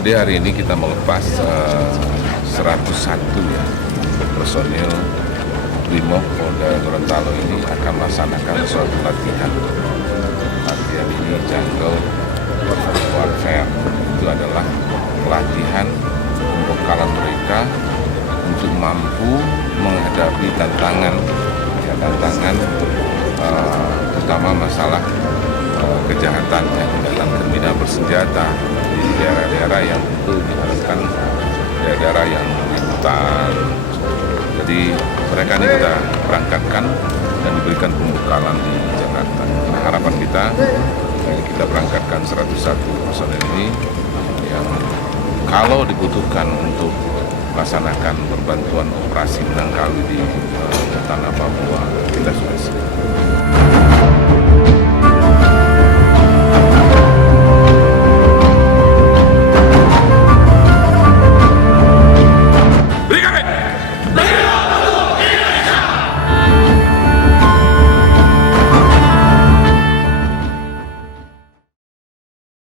Jadi hari ini kita melepas 101 ya, personil Brimob Polda Gorontalo ini akan melaksanakan suatu latihan. Latihan ini jungle warfare, itu adalah pelatihan pembekalan mereka untuk mampu menghadapi tantangan terutama masalah kejahatan kriminal bersenjata di daerah-daerah yang tentu diharapkan daerah-daerah yang hutan. Jadi mereka ini kita berangkatkan dan diberikan pembekalan di Jakarta. Nah, harapan kita berangkatkan 101 personel ini yang kalau dibutuhkan untuk melaksanakan perbantuan operasi menangkal di hutan apapun